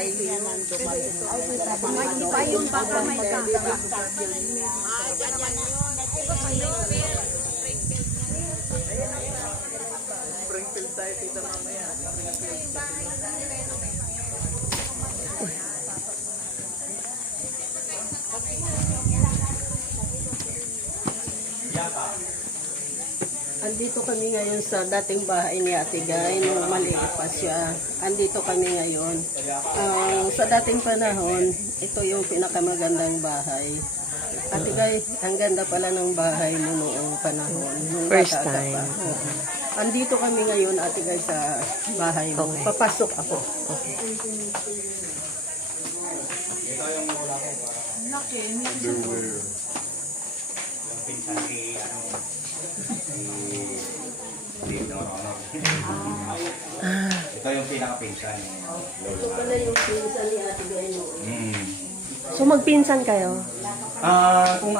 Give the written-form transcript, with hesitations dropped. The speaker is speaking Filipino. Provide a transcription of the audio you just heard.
bahay naman dumating. Pa yung baka may kaka. Springfield tayo tita mamaya. Andito kami ngayon sa dating bahay ni Ate Guy, nung maliit pa siya. Andito kami ngayon. Sa dating panahon, ito yung pinakamagandang bahay. Ate Guy, ang ganda pala ng bahay mo noong panahon. Nung First bata ka time. pa. Oo. Andito kami ngayon, Ate Guy, sa bahay mo. Okay. Papasok ako. Ito yung pinaka-pinsan. Ito pala yung pinsan ni Ate Guy noon. So magpinsan kayo? Kung